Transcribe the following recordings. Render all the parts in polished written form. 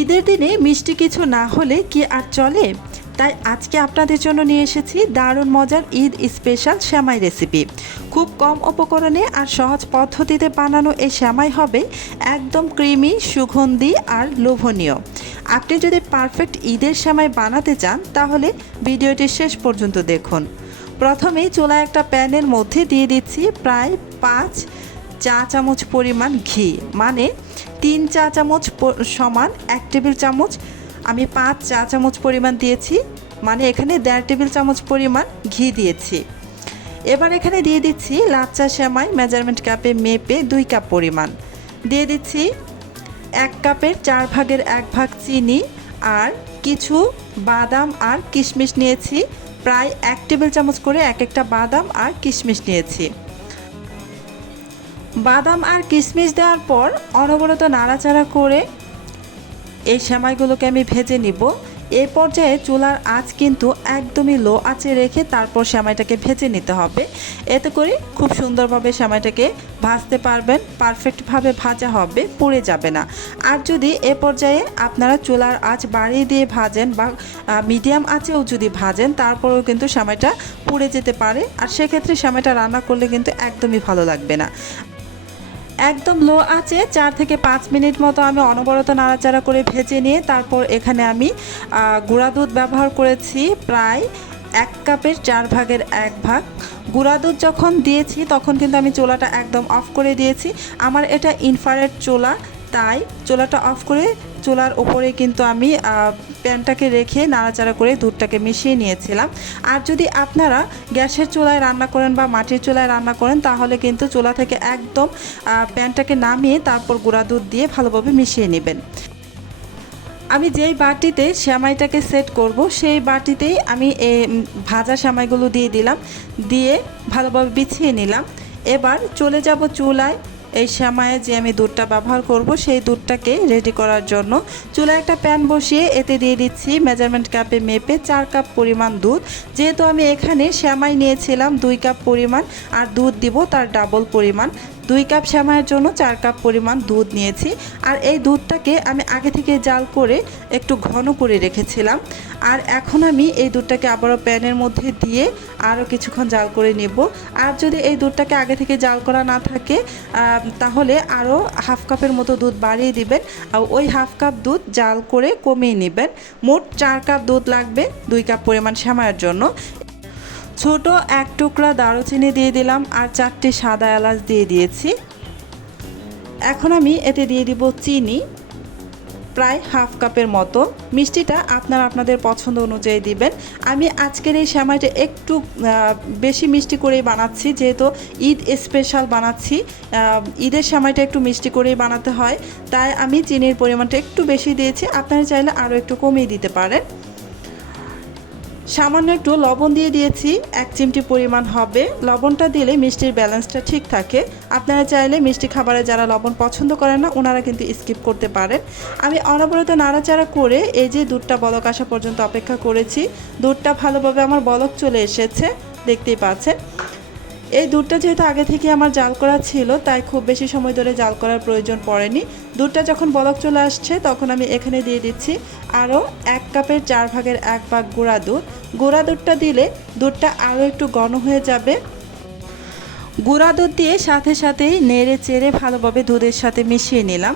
ঈদের দিনে মিষ্টি কিছু না হলে কি আর চলে? তাই আজকে আপনাদের জন্য নিয়ে এসেছি দারুণ মজার ঈদ স্পেশাল সেমাই রেসিপি। খুব কম উপকরণে আর সহজ পদ্ধতিতে বানানো এই সেমাই হবে একদম ক্রিমি, সুগন্ধি আর লোভনীয়। আপনি যদি পারফেক্ট ঈদের সেমাই বানাতে চান তাহলে ভিডিওটি শেষ পর্যন্ত দেখুন। প্রথমেই চুলায় একটা প্যানের মধ্যে দিয়ে দিচ্ছি প্রায় 5 চা চামচ পরিমাণ ঘি, মানে 3 চা চামচ সমান 1 টেবিল চামচ। আমি 5 চা চামচ পরিমাণ দিয়েছি, মানে এখানে 1.5 টেবিল চামচ পরিমাণ ঘি দিয়েছি। এবার এখানে দিয়ে দিচ্ছি লাচ্চা সেমাই মেজারমেন্ট কাপে মেপে 2 কাপ পরিমাণ। দিয়ে দিচ্ছি 1 কাপের 4 ভাগের 1 ভাগ চিনি আর কিছু বাদাম আর কিশমিশ নিয়েছি, প্রায় 1 টেবিল চামচ করে এক একটা বাদাম আর কিশমিশ নিয়েছি। বাদাম আর কিশমিশ দেওয়ার পর অনবরত নাড়াচাড়া করে এই সেমাইগুলোকে আমি ভেজে নিব। এই পর্যায়ে চুলার আঁচ কিন্তু একদমই লো আঁচে রেখে তারপর সেমাইটাকে ভেজে নিতে হবে। এতে করে খুব সুন্দরভাবে সেমাইটাকে ভাজতে পারবেন, পারফেক্টভাবে ভাজা হবে, পুড়ে যাবে না। আর যদি এ পর্যায়ে আপনারা চুলার আঁচ বাড়িয়ে দিয়ে ভাজেন বা মিডিয়াম আঁচেও যদি ভাজেন তারপরেও কিন্তু সেমাইটা পুড়ে যেতে পারে, আর সেক্ষেত্রে সেমাইটা রান্না করলে কিন্তু একদমই ভালো লাগবে না। একদম লো আঁচে 4 থেকে 5 মিনিট মতো আমি অনবরত নাড়াচাড়া করে ভেজে নিয়ে তারপর এখানে আমি গুঁড়া দুধ ব্যবহার করেছি প্রায় 1 কাপের 4 ভাগের 1 ভাগ। গুঁড়া দুধ যখন দিয়েছি তখন কিন্তু আমি চুলাটা একদম অফ করে দিয়েছি। আমার এটা ইনফ্রারেড চুলা, তাই চুলাটা অফ করে চুলার ওপরে কিন্তু আমি প্যানটাকে রেখে নাড়াচাড়া করে দুধটাকে মিশিয়ে নিয়েছিলাম। আর যদি আপনারা গ্যাসের চুলায় রান্না করেন বা মাটির চুলায় রান্না করেন তাহলে কিন্তু চুলা থেকে একদম প্যানটাকে নামিয়ে তারপর গুঁড়া দুধ দিয়ে ভালোভাবে মিশিয়ে নেবেন। আমি যেই বাটিতে সেমাইটাকে সেট করব সেই বাটিতেই আমি এই ভাজা সেমাইগুলো দিয়ে দিলাম, দিয়ে ভালোভাবে বিছিয়ে নিলাম। এবার চলে যাব চুলায় এই সেমাইয়ে যে আমি দুধটা ব্যবহার করব সেই দুধটাকে রেডি করার জন্য। চুলায় একটা প্যান বসিয়ে এতে দিয়ে দিচ্ছি মেজারমেন্ট কাপে মেপে 4 কাপ পরিমাণ দুধ। যেহেতু আমি এখানে সেমাই নিয়েছিলাম 2 কাপ পরিমাণ আর দুধ দিব তার ডাবল পরিমাণ। 2 কাপ সেমাইয়ের জন্য 4 কাপ পরিমাণ দুধ নিয়েছি। আর এই দুধটাকে আমি আগে থেকে জাল করে একটু ঘন করে রেখেছিলাম। আর এখন আমি এই দুধটাকে আবারও প্যানের মধ্যে দিয়ে আরও কিছুক্ষণ জাল করে নেব। আর যদি এই দুধটাকে আগে থেকে জাল করা না থাকে তাহলে আরও হাফ কাপের মতো দুধ বাড়িয়ে দিবেন, আর ওই হাফ কাপ দুধ জাল করে কমিয়ে নেবেন। মোট 4 কাপ দুধ লাগবে 2 কাপ পরিমাণ সেমাইয়ের জন্য। ছোট 1 টুকরা দারুচিনি দিয়ে দিলাম আর 4টি সাদা এলাচ দিয়ে দিয়েছি। এখন আমি এতে দিয়ে দিব চিনি প্রায় হাফ কাপের মতো। মিষ্টিটা আপনারা আপনাদের পছন্দ অনুযায়ী দিবেন। আমি আজকের এই সেমাইটা একটু বেশি মিষ্টি করেই বানাচ্ছি, যেহেতু ঈদ স্পেশাল বানাচ্ছি। ঈদের সেমাইটা একটু মিষ্টি করেই বানাতে হয়, তাই আমি চিনির পরিমাণটা একটু বেশি দিয়েছি। আপনারা চাইলে আরও একটু কমিয়ে দিতে পারেন। সামান্য একটু লবণ দিয়ে দিয়েছি, 1 চিমটি পরিমাণ হবে। লবণটা দিলে মিষ্টির ব্যালেন্সটা ঠিক থাকে। আপনারা চাইলে মিষ্টি খাবারে যারা লবণ পছন্দ করেন না ওনারা কিন্তু স্কিপ করতে পারেন। আমি অনবরত নাড়াচাড়া করে এই যে দুধটা বলক আসা পর্যন্ত অপেক্ষা করেছি। দুধটা ভালোভাবে আমার বলক চলে এসেছে, দেখতেই পাচ্ছেন। এই দুধটা যেহেতু আগে থেকে আমার জাল করা ছিল তাই খুব বেশি সময় ধরে জাল করার প্রয়োজন পড়েনি। দুধটা যখন বলক চলে আসছে তখন আমি এখানে দিয়ে দিচ্ছি আরও 1 কাপের 4 ভাগের 1 ভাগ গুঁড়া দুধ। গুঁড়া দুধটা দিলে দুধটা আরও একটু ঘন হয়ে যাবে। গুঁড়া দুধ দিয়ে সাথে সাথেই নেড়ে চেড়ে ভালোভাবে দুধের সাথে মিশিয়ে নিলাম।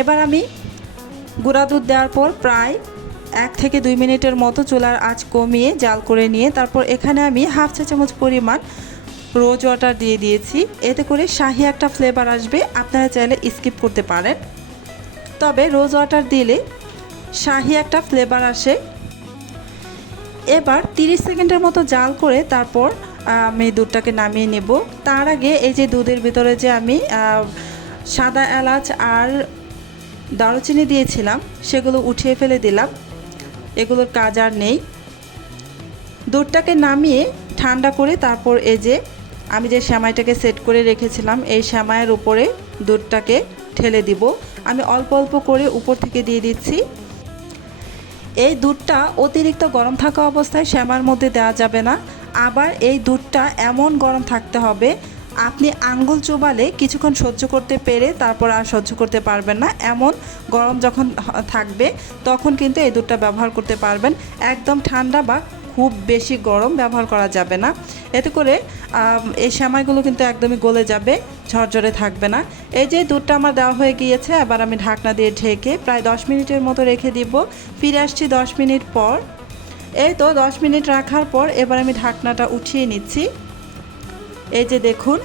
এবার আমি গুঁড়া দুধ দেওয়ার পর প্রায় 1 থেকে 2 মিনিটের মতো চুলার আঁচ কমিয়ে জাল করে নিয়ে তারপর এখানে আমি হাফ চা চামচ পরিমাণ রোজ ওয়াটার দিয়ে দিয়েছি। এতে করে শাহি একটা ফ্লেভার আসবে। আপনারা চাইলে স্কিপ করতে পারেন, তবে রোজ ওয়াটার দিলে শাহি একটা ফ্লেভার আসে। এবার 30 সেকেন্ডের মতো জাল করে তারপর আমি দুধটাকে নামিয়ে নেব। তার আগে এই যে দুধের ভিতরে যে আমি সাদা এলাচ আর দারুচিনি দিয়েছিলাম সেগুলো উঠিয়ে ফেলে দিলাম, এগুলোর কাজ আর নেই। দুধটাকে নামিয়ে ঠান্ডা করে তারপর এই যে আমি যে সেমাইটাকে সেট করে রেখেছিলাম এই সেমাইয়ের উপরে দুধটাকে ঢেলে দিব। আমি অল্প অল্প করে উপর থেকে দিয়ে দিচ্ছি। এই দুধটা অতিরিক্ত গরম থাকা অবস্থায় সেমাইয়ের মধ্যে দেওয়া যাবে না, আবার এই দুধটা এমন গরম থাকতে হবে আপনি আঙ্গুল চোবালে কিছুক্ষণ সহ্য করতে পেরে তারপর আর সহ্য করতে পারবেন না, এমন গরম যখন থাকবে তখন কিন্তু এই দুধটা ব্যবহার করতে পারবেন। একদম ঠান্ডা বা খুব বেশি গরম ব্যবহার করা যাবে না, এতে করে এই সেমাইগুলো কিন্তু একদমই গলে যাবে, ঝরঝরে থাকবে না। এই যে দুধটা আমার দেওয়া হয়ে গিয়েছে, এবার আমি ঢাকনা দিয়ে ঢেকে প্রায় 10 মিনিটের মতো রেখে দিব। ফিরে আসছি 10 মিনিট পর। এই তো 10 মিনিট রাখার পর এবার আমি ঢাকনাটা উঠিয়ে নিচ্ছি। এই যে দেখুন,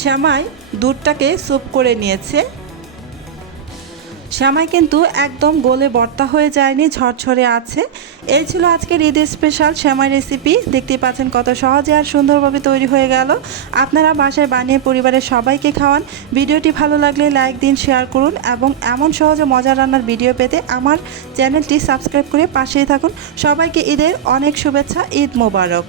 সেমাই দুধটাকে স্যুপ করে নিয়েছে। সেমাই কিন্তু একদম গলে ভর্তা হয়ে যায়নি, ঝরঝরে আছে। এই ছিল আজকের ঈদের স্পেশাল সেমাই রেসিপি। দেখতেই পাচ্ছেন কত সহজে আর সুন্দরভাবে তৈরি হয়ে গেল। আপনারা বাসায় বানিয়ে পরিবারের সবাইকে খাওয়ান। ভিডিওটি ভালো লাগলে লাইক দিন, শেয়ার করুন এবং এমন সহজে মজার রান্নার ভিডিও পেতে আমার চ্যানেলটি সাবস্ক্রাইব করে পাশেই থাকুন। সবাইকে ঈদের অনেক শুভেচ্ছা। ঈদ মোবারক।